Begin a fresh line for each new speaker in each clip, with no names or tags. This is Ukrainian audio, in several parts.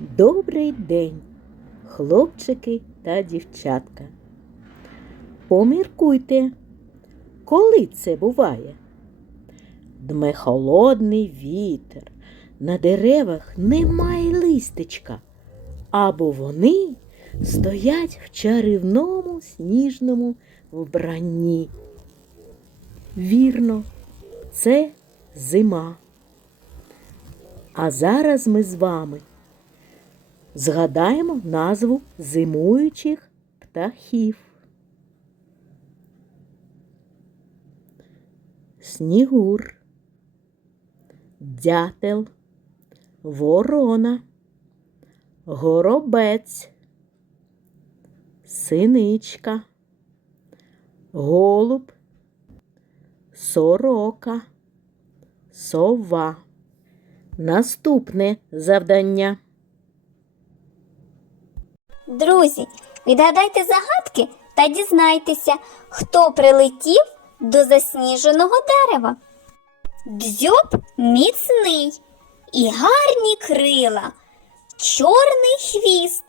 Добрий день, хлопчики та дівчатка. Поміркуйте, коли це буває? Дме холодний вітер, на деревах немає листечка, або вони стоять в чарівному сніжному вбранні. Вірно, це зима. А зараз ми з вами згадаємо назву зимуючих птахів. Снігур, дятел, ворона, горобець, синичка, голуб, сорока, сова. Наступне завдання.
Друзі, відгадайте загадки та дізнайтеся, хто прилетів до засніженого дерева. Дзьоб міцний і гарні крила, чорний хвіст,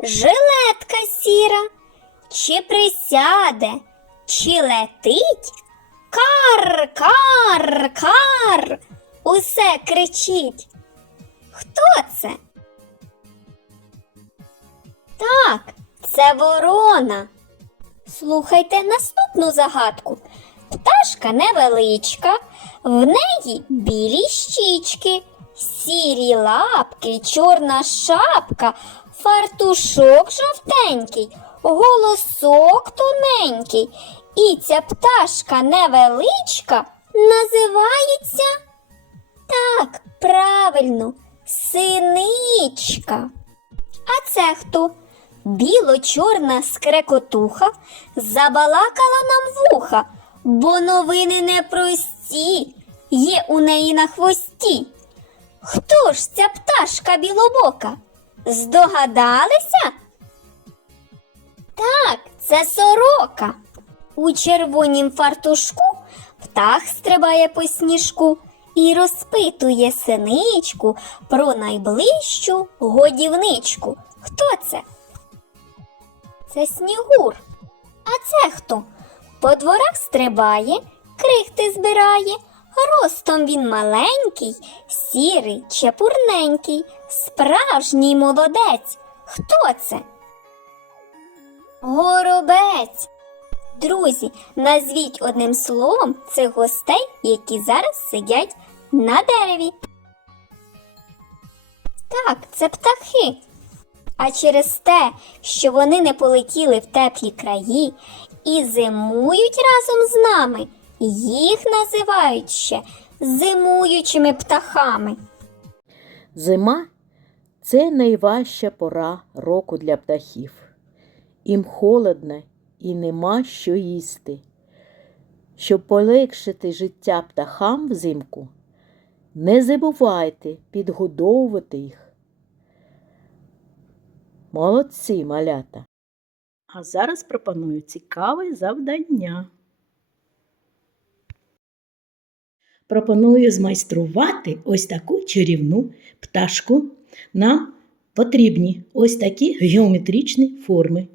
жилетка сіра, чи присяде, чи летить. Кар, кар, кар. Усе кричить. Хто це? Так, це ворона. Слухайте наступну загадку. Пташка невеличка, в неї білі щічки, сірі лапки, чорна шапка, фартушок жовтенький, голосок тоненький. І ця пташка невеличка називається так, правильно, синичка. А це хто? Біло-чорна скрекотуха забалакала нам вуха, бо новини непрості є у неї на хвості. Хто ж ця пташка білобока? Здогадалися? Так, це сорока. У червонім фартушку птах стрибає по сніжку і розпитує синичку про найближчу годівничку. Хто це? Це снігур. А це хто? По дворах стрибає, крихти збирає. Ростом він маленький, сірий, чепурненький, справжній молодець. Хто це? Горобець. Друзі, назвіть одним словом цих гостей, які зараз сидять на дереві. Так, це птахи. А через те, що вони не полетіли в теплі краї і зимують разом з нами, їх називають ще зимуючими птахами.
Зима це найважча пора року для птахів. Їм холодно і нема що їсти. Щоб полегшити життя птахам взимку, не забувайте підгодовувати їх. Молодці малята. А зараз пропоную цікаве завдання. Пропоную змайструвати ось таку чарівну пташку. Нам потрібні ось такі геометричні форми.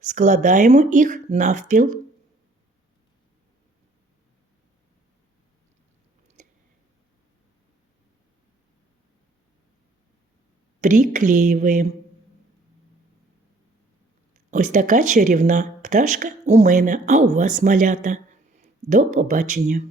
Складаємо їх навпіл. Приклеюємо. Ось така чарівна пташка у мене, а у вас малята. До побачення!